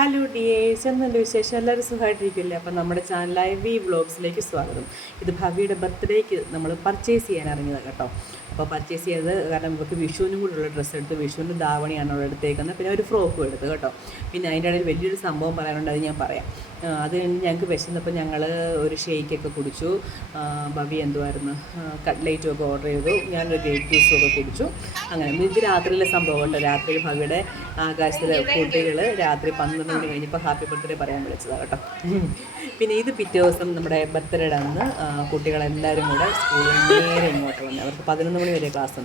Hello dears എന്നുള്ള വിശേഷം? എല്ലാവരും സുഖമായിട്ടിരിക്കില്ലേ? അപ്പം നമ്മുടെ ചാനലായ വി വ്ളോഗ്സിലേക്ക് സ്വാഗതം. ഇത് ഭവിയുടെ ബർത്ത്ഡേക്ക് നമ്മൾ പർച്ചേസ് ചെയ്യാൻ ഇറങ്ങിയതാണ് കേട്ടോ. അപ്പോൾ പർച്ചേസ് ചെയ്തത് കാരണം ഇവർക്ക് വിഷുവിനും കൂടെയുള്ള ഡ്രസ്സ് എടുത്ത് വിഷുവിന്റെ ധാവണിയാണ് അവിടെ എടുത്തേക്കുന്നത്. പിന്നെ ഒരു ഫ്രോക്കും എടുത്ത് കേട്ടോ. പിന്നെ അതിന്റെ ഇടയിൽ വലിയൊരു സംഭവം പറയാനുണ്ട് അത് ഞാൻ പറയാം. അത് കഴിഞ്ഞ് ഞങ്ങൾക്ക് വിശന്നപ്പോൾ ഞങ്ങൾ ഒരു ഷേക്കൊക്കെ കുടിച്ചു. ഭവി എന്തുമായിരുന്നു കട്ട്ലേറ്റും ഒക്കെ ഓർഡർ ചെയ്തു. ഞാനൊരു ഗ്രേറ്റ് ജ്യൂസും ഒക്കെ കുടിച്ചു. അങ്ങനെ ഇത് രാത്രിയിലെ സംഭവം ഉണ്ട്? രാത്രി ഭവിയുടെ ആകാശത്തിലെ കുട്ടികൾ രാത്രി പന്ത്രണ്ട് മണി കഴിഞ്ഞപ്പോൾ ഹാപ്പി ബർത്ത്ഡേ പറയാൻ വിളിച്ചതാണ് കേട്ടോ. പിന്നെ ഇത് പിറ്റേ ദിവസം നമ്മുടെ ബർത്ത്ഡേയുടെ അന്ന് കുട്ടികളെല്ലാവരും കൂടെ സ്കൂളിൽ നേരെ ഇങ്ങോട്ട് വന്നു. അവർക്ക് പതിനൊന്ന് വരെ ക്ലാസ്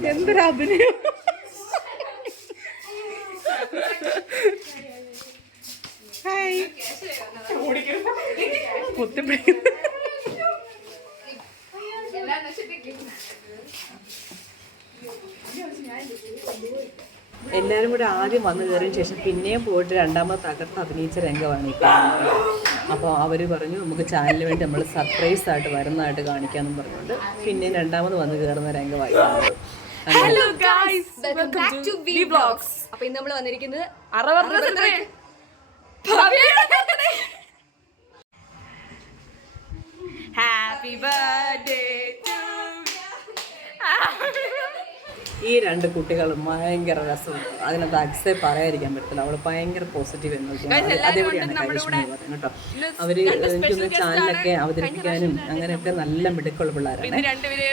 എല്ലാരും എല്ലാവരും കൂടെ ആദ്യം വന്നു കയറിയ ശേഷം പിന്നെയും പോയിട്ട് രണ്ടാമത് തകർത്ത് അഭിനയിച്ച രംഗമാണ് ഈ അപ്പോൾ അവർ പറഞ്ഞു നമുക്ക് ചാനലിന് വേണ്ടി നമ്മൾ സർപ്രൈസ് ആയിട്ട് വരുന്നതായിട്ട് കാണിക്കാമെന്നും പറഞ്ഞുകൊണ്ട് പിന്നെ രണ്ടാമത് വന്ന് കയറുന്ന രംഗമായി. Hello guys welcome back to vlogs അപ്പോൾ ഇന്ന് നമ്മൾ വന്നിരിക്കുന്നത് ഹാപ്പി ബർത്ത്ഡേ ഈ രണ്ട് കുട്ടികളും ഭയങ്കര രസം അതിനകത്ത് അക്സെ പറയാതിരിക്കാൻ പറ്റില്ല അവൾ ഭയങ്കര പോസിറ്റീവ് എനർജി അതേപോലെയാണ് കരിഷ്മ എന്ന് പറയുന്നത് കേട്ടോ. അവർ എനിക്കൊന്ന് ചാനലൊക്കെ അവതരിപ്പിക്കാനും അങ്ങനെയൊക്കെ നല്ല മിടുക്കുള്ള പിള്ളേരാണ്.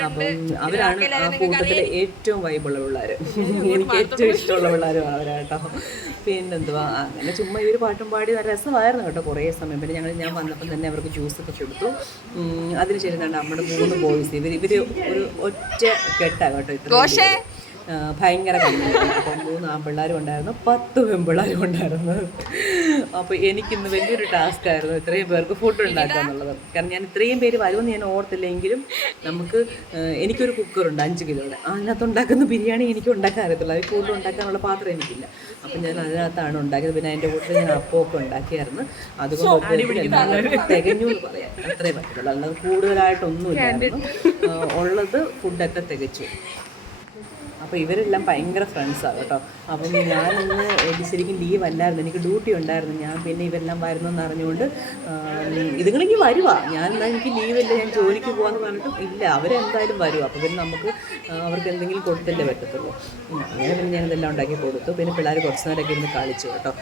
അപ്പം അവരാണ് ആ കൂട്ടത്തിലെ ഏറ്റവും വൈബുള്ള പിള്ളേർ എനിക്ക് ഏറ്റവും ഇഷ്ടമുള്ള പിള്ളേരും അവരാട്ടോ. പിന്നെന്തുവാ? അങ്ങനെ ചുമ്മാ ഈ ഒരു പാട്ടും പാടി നല്ല രസമായിരുന്നു കേട്ടോ കുറേ സമയം. പിന്നെ ഞങ്ങൾ ഞാൻ വന്നപ്പോൾ തന്നെ അവർക്ക് ജ്യൂസൊക്കെ കൊടുത്തു. അതിനുശേഷം കണ്ട നമ്മുടെ മൂന്ന് ബോയ്സ് ഇവർ ഇവർ ഒരു ഒറ്റ കെട്ടാ കേട്ടോ ഇത്ര ഭയങ്കര മൂന്ന് ആൺപിള്ളേരും ഉണ്ടായിരുന്നു പത്ത് പെൺപിള്ളേരും ഉണ്ടായിരുന്നു. അപ്പോൾ എനിക്കിന്ന് വലിയൊരു ടാസ്ക് ആയിരുന്നു ഇത്രയും പേർക്ക് ഫുഡ് ഉണ്ടാക്കുക എന്നുള്ളത് കാരണം ഞാൻ ഇത്രയും പേര് വരുമെന്ന് ഞാൻ ഓർത്തില്ലെങ്കിലും നമുക്ക് എനിക്കൊരു കുക്കറുണ്ട് അഞ്ച് കിലോയുടെ. അതിനകത്ത് ഉണ്ടാക്കുന്ന ബിരിയാണി എനിക്ക് ഉണ്ടാക്കാൻ അറിയത്തില്ല. അത് കൂടുതൽ ഉണ്ടാക്കാനുള്ള പാത്രം എനിക്കില്ല. അപ്പം ഞാൻ അതിനകത്താണ് ഉണ്ടാക്കിയത്. പിന്നെ അതിന്റെ കൂട്ടത്തിൽ ഞാൻ അപ്പമൊക്കെ ഉണ്ടാക്കിയായിരുന്നു. അതുകൊണ്ട് തികഞ്ഞു എന്ന് പറയാം അത്രേ പറ്റുള്ളൂ അല്ലാതെ കൂടുതലായിട്ടൊന്നും ഇല്ലായിരുന്നു ഉള്ളത് ഫുഡൊക്കെ തികച്ചു. അപ്പോൾ ഇവരെല്ലാം ഭയങ്കര ഫ്രണ്ട്സാണ് കേട്ടോ. അപ്പം ഞാനിന്ന് എനിക്ക് ശരിക്കും ലീവ് അല്ലായിരുന്നു. എനിക്ക് ഡ്യൂട്ടി ഉണ്ടായിരുന്നു. ഞാൻ പിന്നെ ഇവരെല്ലാം വരുന്നു എന്ന് അറിഞ്ഞുകൊണ്ട് ഇതുങ്ങളെങ്കിൽ വരുവാ. ഞാൻ എന്നാൽ എനിക്ക് ലീവില്ല ഞാൻ ജോലിക്ക് പോകാമെന്ന് പറഞ്ഞിട്ടും ഇല്ല. അവരെന്തായാലും വരുവാ. അപ്പോൾ പിന്നെ നമുക്ക് അവർക്ക് എന്തെങ്കിലും കൊടുത്തല്ലേ പറ്റത്തുള്ളൂ. അങ്ങനെ പിന്നെ ഞാൻ ഇതെല്ലാം ഉണ്ടാക്കി കൊടുത്തു. പിന്നെ പിള്ളേർ കുറച്ച് നേരമൊക്കെ ഇരുന്ന് കളിച്ചു കേട്ടോ.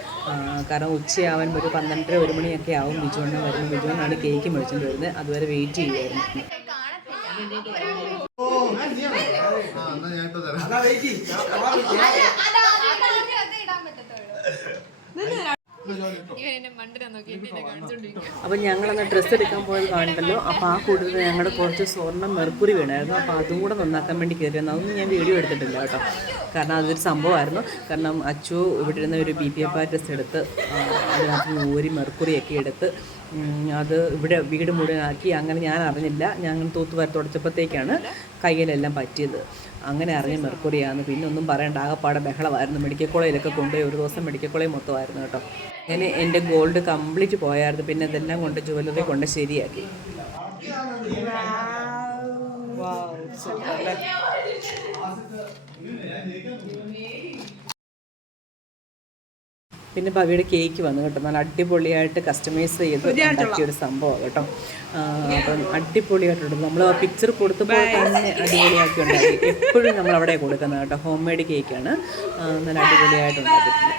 കാരണം ഉച്ചയാവാൻ ഒരു പന്ത്രണ്ടര ഒരു മണിയൊക്കെ ആവും ബിജുവണ്ണ വരുന്നു. ബിജുവണ്ണാണ് കേക്ക് മേടിച്ചുകൊണ്ട് വരുന്നത് അതുവരെ വെയിറ്റ് ചെയ്യുമായിരുന്നു എന്നാ ഞാൻ ഇപ്പൊ തരാം അപ്പം ഞങ്ങളന്ന് ഡ്രസ്സ് എടുക്കാൻ പോയത് കാണണ്ടല്ലോ അപ്പോൾ ആ കൂടുതൽ ഞങ്ങളുടെ കുറച്ച് സ്വർണം മെർക്കുറി വീണായിരുന്നു. അപ്പോൾ അതും കൂടെ നന്നാക്കാൻ വേണ്ടി കയറിയിരുന്നു അതൊന്നും ഞാൻ വീഡിയോ എടുത്തിട്ടില്ല കേട്ടോ. കാരണം അതൊരു സംഭവമായിരുന്നു. കാരണം അച്ചു ഇവിടെ ഇരുന്ന ഒരു ബി പി എഫ് ഡ്രസ്സ് എടുത്ത് അതിനകത്ത് ഊരി മെർക്കുറി ഒക്കെ എടുത്ത് അത് ഇവിടെ വീട് മുഴുവനാക്കി. അങ്ങനെ ഞാൻ അറിഞ്ഞില്ല. ഞങ്ങൾ തൂത്തുവാരി തുടച്ചപ്പോഴത്തേക്കാണ് കയ്യിലെല്ലാം പറ്റിയത്. അങ്ങനെ അറിഞ്ഞ മെർക്കുറിയാണ് പിന്നെ ഒന്നും പറയണ്ട ആകെപ്പാടെ ബഹളമായിരുന്നു. മെഡിക്കൽ കോളേജിലൊക്കെ കൊണ്ടുപോയി ഒരു ദിവസം മെഡിക്കൽ കോളേജ് മൊത്തമായിരുന്നു കേട്ടോ. അങ്ങനെ എന്റെ ഗോൾഡ് കംപ്ലീറ്റ് പോയായിരുന്നു. പിന്നെ ഇതെല്ലാം കൊണ്ട് ജുവലറി കൊണ്ട് ശരിയാക്കി. പിന്നെ ഭവിയുടെ കേക്ക് വന്നു കേട്ടോ. നല്ല അടിപൊളിയായിട്ട് കസ്റ്റമൈസ് ചെയ്ത് ഒരു സംഭവം കേട്ടോ. അപ്പം അടിപൊളിയായിട്ടുണ്ട്. നമ്മൾ ആ പിക്ചർ കൊടുത്തപ്പോൾ തന്നെ അടിപൊളിയാക്കി ഉണ്ടാക്കി എപ്പോഴും നമ്മൾ അവിടെ കൊടുക്കുന്നത് കേട്ടോ. ഹോം മെയ്ഡ് കേക്കാണ് നല്ല അടിപൊളിയായിട്ട് ഉണ്ടാക്കിയിട്ടുണ്ട്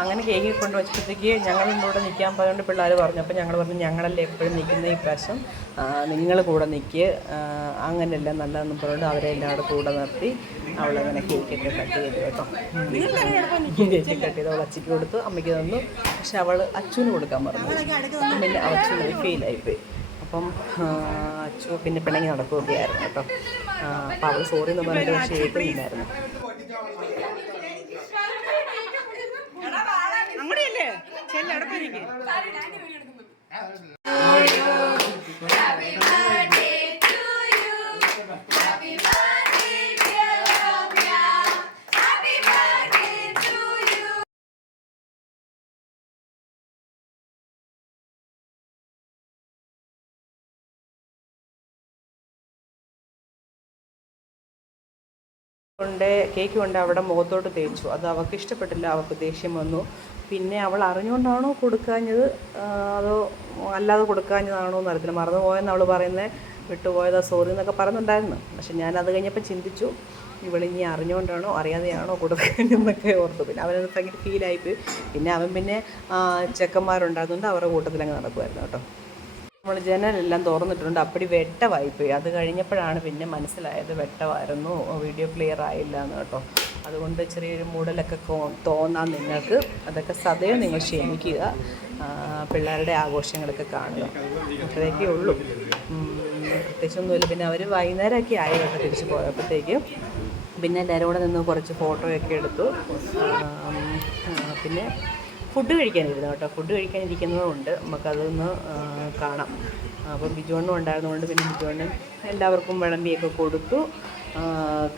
അങ്ങനെ കേക്ക് കൊണ്ട് വെച്ചപ്പോഴത്തേക്ക് ഞങ്ങൾ കൂടെ നിൽക്കാൻ പോയതുകൊണ്ട് പിള്ളേർ പറഞ്ഞു. അപ്പോൾ ഞങ്ങൾ പറഞ്ഞു ഞങ്ങളല്ലേ എപ്പോഴും നിൽക്കുന്ന ഈ പ്രാവശ്യം. നിങ്ങൾ കൂടെ നിൽക്കുക അങ്ങനെയല്ല നല്ലതെന്ന് പറഞ്ഞുകൊണ്ട് അവരെ എല്ലാവരും കൂടെ നിർത്തി. അവളങ്ങനെ കേക്കൊക്കെ കട്ട് ചെയ്ത് കേട്ടോ. കേക്ക് കട്ട് ചെയ്ത് അവൾ അച്ഛക്ക് കൊടുത്തു അമ്മയ്ക്ക് തന്നു. പക്ഷെ അവൾ അച്ഛന് കൊടുക്കാൻ പറഞ്ഞു അമ്മ പിന്നെ അച്ഛന് ഫെയിലായിപ്പോയി അപ്പം അച്ചു പിന്നെ പിണങ്ങി നടക്കുകയൊക്കെയായിരുന്നു കേട്ടോ. അപ്പം അവൾ സോറി എന്ന് പറഞ്ഞിട്ട് പക്ഷേ ഏൽക്കുന്നില്ലായിരുന്നു അങ്ങോട്ടല്ലേ ചെല്ലടപ്പിരിക്കും കൊണ്ട് കേക്ക് കൊണ്ട് അവിടെ മുഖത്തോട്ട് തേച്ചു. അത് അവൾക്ക് ഇഷ്ടപ്പെട്ടില്ല അവൾക്ക് ദേഷ്യം വന്നു. പിന്നെ അവൾ അറിഞ്ഞുകൊണ്ടാണോ കൊടുക്കാഞ്ഞത്? അതോ അല്ലാതെ കൊടുക്കാഞ്ഞതാണോ എന്ന് അറിയത്തില്ല. മറന്നു പോയെന്ന് അവൾ പറയുന്നത് വിട്ടുപോയതാ സോറി എന്നൊക്കെ പറയുന്നുണ്ടായിരുന്നു പക്ഷെ ഞാൻ അത് കഴിഞ്ഞപ്പോൾ ചിന്തിച്ചു ഇവളിനി അറിഞ്ഞുകൊണ്ടാണോ അറിയാതെയാണോ കൊടുക്കുന്നതെന്നൊക്കെ ഓർത്തു. പിന്നെ അവനത് ഭയങ്കര ഫീലായിപ്പോയി പിന്നെ അവൻ പിന്നെ ചെക്കന്മാരുണ്ടായിരുന്നുകൊണ്ട് അവരുടെ കൂട്ടത്തിൽ അങ്ങ് നടക്കുമായിരുന്നു കേട്ടോ. നമ്മൾ ജനലെല്ലാം തുറന്നിട്ടുണ്ട്. അപ്പടി വെട്ടമായിപ്പോയി അത് കഴിഞ്ഞപ്പോഴാണ് പിന്നെ മനസ്സിലായത് വെട്ടമായിരുന്നു വീഡിയോ ക്ലിയർ ആയില്ല എന്ന് കേട്ടോ. അതുകൊണ്ട് ചെറിയൊരു മൂടലൊക്കെ തോന്നാൻ നിങ്ങൾക്ക് അതൊക്കെ സദയം നിങ്ങൾ ക്ഷമിക്കുക. പിള്ളേരുടെ ആഘോഷങ്ങളൊക്കെ കാണുക. അത്രയൊക്കെ ഉള്ളൂ. പ്രത്യേകിച്ചൊന്നുമില്ല. പിന്നെ അവർ വൈകുന്നേരമൊക്കെ ആയി കേട്ടോ തിരിച്ച് പോയപ്പോഴത്തേക്ക്. പിന്നെ എല്ലാവരും കൂടെ നിന്ന് കുറച്ച് ഫോട്ടോയൊക്കെ എടുത്തു. പിന്നെ ഫുഡ് കഴിക്കാനിരുന്നു കേട്ടോ. ഫുഡ് കഴിക്കാനിരിക്കുന്നതുകൊണ്ട് നമുക്കതൊന്ന് കാണാം. അപ്പം ബിജുവണ്ണും ഉണ്ടായിരുന്നതുകൊണ്ട് പിന്നെ ബിജുവണ്ണൻ എല്ലാവർക്കും വിളമ്പിയൊക്കെ കൊടുത്തു.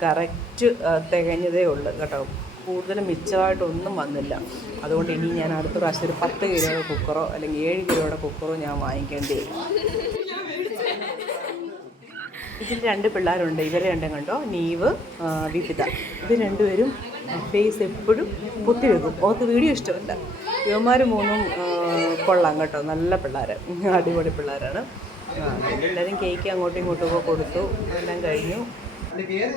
കറക്റ്റ് തികഞ്ഞതേ ഉള്ളൂ കേട്ടോ. കൂടുതൽ മിച്ചമായിട്ടൊന്നും വന്നില്ല. അതുകൊണ്ട് ഇനി ഞാൻ അടുത്ത പ്രാവശ്യം ഒരു പത്ത് കിലോയുടെ കുക്കറോ അല്ലെങ്കിൽ ഏഴ് കിലോയുടെ കുക്കറോ ഞാൻ വാങ്ങിക്കേണ്ടി വരും. ഇതിൽ രണ്ട് പിള്ളേരുണ്ട്. ഇവരെ രണ്ടും കണ്ടോ? നീവ് വിപിത ഇത് രണ്ടുപേരും ഫേസ് എപ്പോഴും കുത്തിവെക്കും ഓർക്ക് വീഡിയോ ഇഷ്ടമല്ല. ഇവന്മാർ മൂന്നും കൊള്ളാം കേട്ടോ. നല്ല പിള്ളേർ അടിപൊളി പിള്ളേരാണ്. എല്ലാവരും കേക്ക് അങ്ങോട്ടും ഇങ്ങോട്ടും ഒക്കെ കൊടുത്തു. എല്ലാം കഴിഞ്ഞു. എടുത്തു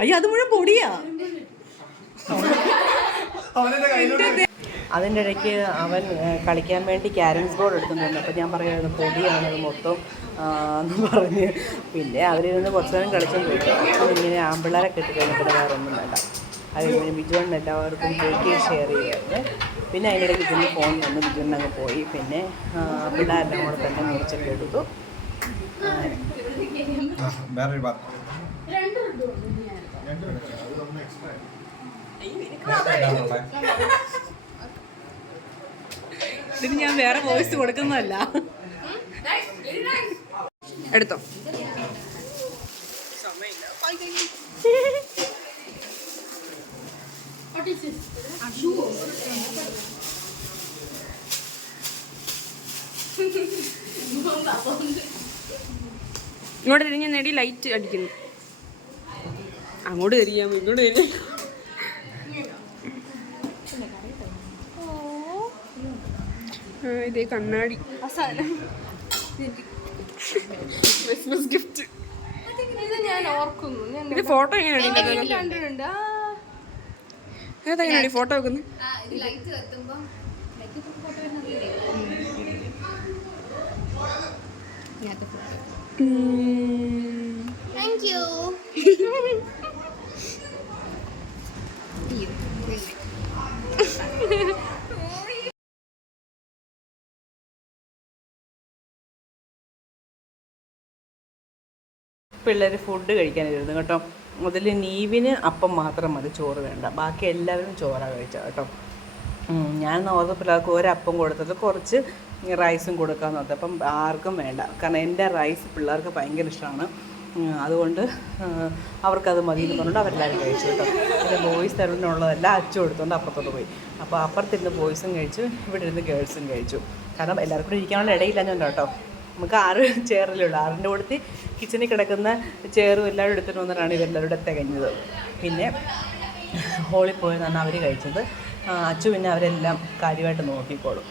അയ്യോ അത് മുഴുവൻ പൊടിയാ. അതിന്റെ ഇടയ്ക്ക് അവൻ കളിക്കാൻ വേണ്ടി ക്യാരംസ് ബോർഡ് എടുക്കുന്നുണ്ട് അപ്പോൾ ഞാൻ പറയുമായിരുന്നു പൊടിയാണത് മൊത്തം എന്ന് പറഞ്ഞ്. പിന്നെ അവരിരുന്ന് കുറച്ച് നേരം കളിച്ചുകൊണ്ട് പോയി അപ്പം ഇങ്ങനെ ആമ്പിള്ളേരെ കെട്ടി കഴിഞ്ഞപ്പോൾ വേറെ ഒന്നും വേണ്ട. അത് കഴിഞ്ഞ് ബിജുവണ്ണൻ എല്ലാവർക്കും കേക്ക് ഷെയർ ചെയ്യുമായിരുന്നു പിന്നെ അതിന്റെ ഇടയ്ക്ക് ഇതിന് ഫോൺ വന്ന് ബിജുവണ്ണൻ അങ്ങ് പോയി. പിന്നെ പിള്ളേരുടെ പിള്ളേരെല്ലാം കൂടെ തന്നെ മുറിച്ചൊക്കെ എടുത്തു. വേറൊരു ഇതിന് ഞാൻ വേറെ വോയിസ് കൊടുക്കുന്നതല്ല. എടുത്തോ. ഇങ്ങോട്ട് തിരിഞ്ഞ നേടി ലൈറ്റ് അടിക്കുന്നു. അങ്ങോട്ട് തിരിയാമോ ഇങ്ങോട്ട് തിരിഞ്ഞ. ഇതേ കണ്ണാടി. ക്രിസ്മസ് ഗിഫ്റ്റ് ഇത് ഫോട്ടോ എങ്ങനെയാണ് കണ്ടിട്ടുണ്ട്. ആ, ഫോട്ടോ വെക്കുന്നത് പിള്ളേർ ഫുഡ് കഴിക്കാനിരുന്നു കേട്ടോ. അതിൽ നീവിന് അപ്പം മാത്രം മതി ചോറ് വേണ്ട. ബാക്കി എല്ലാവരും ചോറാണ് കഴിച്ചത് കേട്ടോ. ഞാൻ ഓർത്ത പിള്ളേർക്ക് ഒരപ്പം കൊടുത്തത് കുറച്ച് റൈസും കൊടുക്കാമെന്ന് ഓർത്ത് അപ്പം ആർക്കും വേണ്ട. കാരണം എന്റെ റൈസ് പിള്ളേർക്ക് ഭയങ്കര ഇഷ്ടമാണ് അതുകൊണ്ട് അവർക്കത് മതി എന്ന് പറഞ്ഞുകൊണ്ട് അവരെല്ലാവരും കഴിച്ചു കേട്ടോ. പിന്നെ ബോയ്സ് തരുന്നുള്ളതെല്ലാം അച്ചു കൊടുത്തുകൊണ്ട് അപ്പുറത്തോട്ട് പോയി. അപ്പോൾ അപ്പുറത്തിരുന്ന് ബോയ്സും കഴിച്ചു ഇവിടെ ഇരുന്ന് ഗേൾസും കഴിച്ചു. കാരണം എല്ലാവർക്കും ഇരിക്കാനുള്ള ഇടയില്ലെന്നുണ്ടോ കേട്ടോ. നമുക്ക് ആറ് ചെയറിലുള്ളൂ ആറിന്റെ കൂടത്തിൽ കിച്ചണിൽ കിടക്കുന്ന ചെയറും എല്ലാവരും എടുത്തിട്ട് വന്നിട്ടാണ് ഇവരെല്ലാവരുടെ തികഞ്ഞത്. പിന്നെ ഹോളിൽ പോയെന്നാണ് അവർ കഴിച്ചത്. അച്ചു പിന്നെ അവരെല്ലാം കാര്യമായിട്ട് നോക്കിക്കോളും.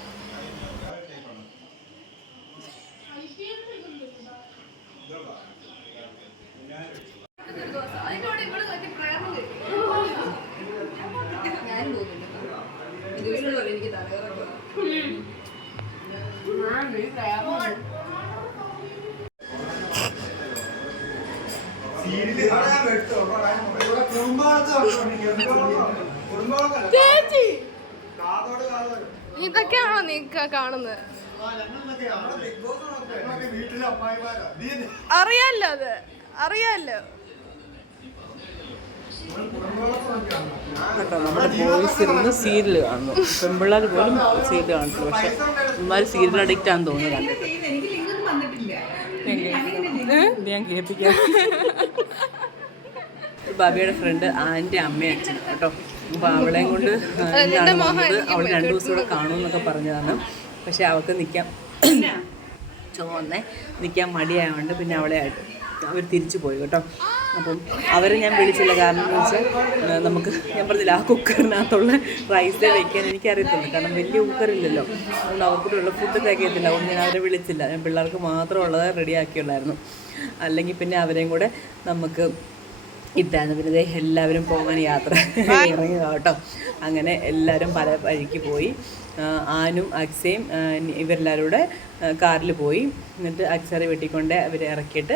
ഞാൻ പോകുന്നുണ്ട് ചേച്ചി. ഇതൊക്കെയാണോ നീ കാണുന്നത്? അറിയാലോ അത്. അറിയാലോ? കേട്ടോ നമ്മുടെ ബോയ്സ് ഇരുന്ന് സീരിയൽ കാണുന്നു. പെൺപിള്ളേർ പോലും സീരിയൽ കാണുന്നു. പക്ഷെ ഇമ്മാരി സീരിയൽ അഡിക്റ്റ് ആണെന്ന് തോന്നുന്നു കണ്ടിട്ട്. ഞാൻ കേൾപ്പിക്കാം. ബാബിയുടെ ഫ്രണ്ട് ആന്റെ അമ്മയും അച്ഛനും കേട്ടോ. അപ്പോൾ അവളെയും കൊണ്ട് എന്താണ് വന്നത് അവൾ രണ്ടു ദിവസം കൂടെ കാണുമെന്നൊക്കെ പറഞ്ഞതാണ് പക്ഷെ അവൾക്ക് നിൽക്കാൻ ചോന്നേ നിൽക്കാൻ മടിയായതുകൊണ്ട് പിന്നെ അവളെ ആയിട്ട് അവർ തിരിച്ചു പോയി കേട്ടോ. അപ്പം അവരെ ഞാൻ വിളിച്ചില്ല. കാരണം എന്ന് വെച്ചാൽ നമുക്ക് ഞാൻ പറഞ്ഞില്ല ആ കുക്കറിനകത്തുള്ള റൈസ് വയ്ക്കാൻ എനിക്കറിയത്തില്ല കാരണം വലിയ കുക്കറില്ലല്ലോ അതുകൊണ്ട് അവർക്കൂടെയുള്ള ഫുഡ് കഴിക്കത്തില്ല അതുകൊണ്ട് ഞാൻ അവരെ വിളിച്ചില്ല. ഞാൻ പിള്ളേർക്ക് മാത്രമുള്ളത് റെഡിയാക്കിയുള്ളായിരുന്നു അല്ലെങ്കിൽ പിന്നെ അവരെയും കൂടെ നമുക്ക് ഇട്ടായിരുന്നു പിന്നെ ദേ എല്ലാവരും പോകാൻ യാത്ര. ഇറങ്ങി കേട്ടോ അങ്ങനെ എല്ലാവരും പല വഴിക്ക് പോയി. ആനും അക്സയും ഇവരെല്ലാവരും കൂടെ കാറിൽ പോയി. എന്നിട്ട് അക്സറെ വെട്ടിക്കൊണ്ട് അവരെ ഇറക്കിയിട്ട്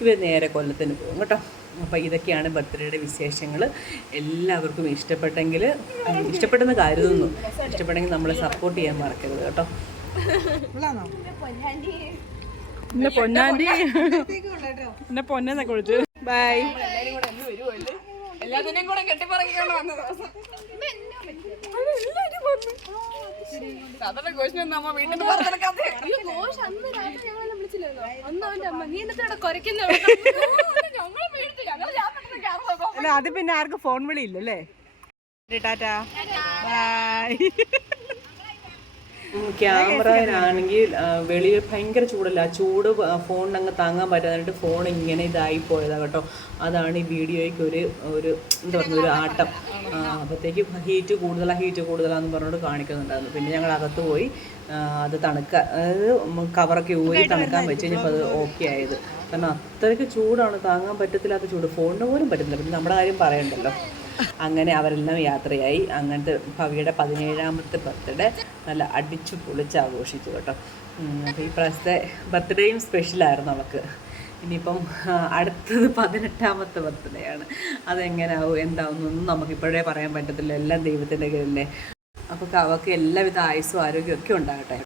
ഇവർ നേരെ കൊല്ലത്തിന് പോകും കേട്ടോ. അപ്പോൾ ഇതൊക്കെയാണ് ബർത്ത്ഡേയുടെ വിശേഷങ്ങൾ എല്ലാവർക്കും ഇഷ്ടപ്പെട്ടെങ്കിൽ ഇഷ്ടപ്പെട്ടെന്ന് കരുതുന്നു. ഇഷ്ടപ്പെട്ടെങ്കിൽ നമ്മളെ സപ്പോർട്ട് ചെയ്യാൻ മറക്കരുത് കേട്ടോ. എന്നെ പൊന്നാന്റെ എന്നെ പൊന്നെന്നൊക്കെ വിളിച്ചു ബൈ എല്ലാത്തിനെയും കൂടെ കെട്ടിപ്പറക്കിക്കൊണ്ട് വന്ന. ദിവസം അമ്മ വീട്ടിൽ നിന്ന് ഘോഷ് അന്ന് രാത്രി ഞങ്ങളെ വിളിച്ചില്ലല്ലോ അന്ന് അവന്റെ അമ്മ നീ എന്നിട്ട് അവിടെ കുരയ്ക്കുന്ന ഞങ്ങളെ പേടിച്ചു ഞങ്ങൾ ഞാൻ ക്യാമറ അല്ല അത് പിന്നെ ആർക്കും ഫോൺ വിളിയില്ലല്ലേ? ടാറ്റാ. ബൈ ക്യാമറയിലാണെങ്കിൽ വെളിയിൽ ഭയങ്കര ചൂടല്ല? ചൂട് ഫോണിനങ്ങ് താങ്ങാൻ പറ്റാതായിട്ട് ഫോൺ ഇങ്ങനെ ഇതായി പോയതാണ് കേട്ടോ. അതാണ് ഈ വീഡിയോയ്ക്ക് ഒരു ഒരു എന്താ പറയുക ഒരു ആട്ടം. അപ്പോഴത്തേക്ക് ഹീറ്റ് കൂടുതലാണ് ഹീറ്റ് കൂടുതലാന്ന് പറഞ്ഞുകൊണ്ട് കാണിക്കുന്നുണ്ടായിരുന്നു. പിന്നെ ഞങ്ങൾ അകത്ത് പോയി അത് തണുക്കാൻ അതായത് കവറൊക്കെ ഊരി തണുക്കാൻ വെച്ച് കഴിഞ്ഞപ്പോൾ അത് ഓക്കെ ആയത്. കാരണം അത്രയ്ക്ക് ചൂടാണ് താങ്ങാൻ പറ്റത്തില്ലാത്ത ചൂട്. ഫോണിന് പോലും പറ്റുന്നില്ല പിന്നെ നമ്മുടെ കാര്യം പറയണ്ടല്ലോ. അങ്ങനെ അവരെല്ലാം യാത്രയായി. അങ്ങനത്തെ ഭവിയുടെ പതിനേഴാമത്തെ ബർത്ത്ഡേ നല്ല അടിച്ചു പൊളിച്ച് ആഘോഷിച്ചു കേട്ടോ അപ്പോൾ ഈ പ്രാവശ്യത്തെ ബർത്ത്ഡേയും സ്പെഷ്യലായിരുന്നു അവൾക്ക്. ഇനിയിപ്പം അടുത്തത് പതിനെട്ടാമത്തെ ബർത്ത്ഡേ ആണ്. അതെങ്ങനെയാവും എന്താവുന്നൊന്നും നമുക്കിപ്പോഴേ പറയാൻ പറ്റത്തില്ല. എല്ലാം ദൈവത്തിന്റെ കയ്യിലല്ലേ അപ്പോൾ അവൾക്ക് എല്ലാവിധ ആയുസ്സും ആരോഗ്യമൊക്കെ ഉണ്ടാകട്ടെ.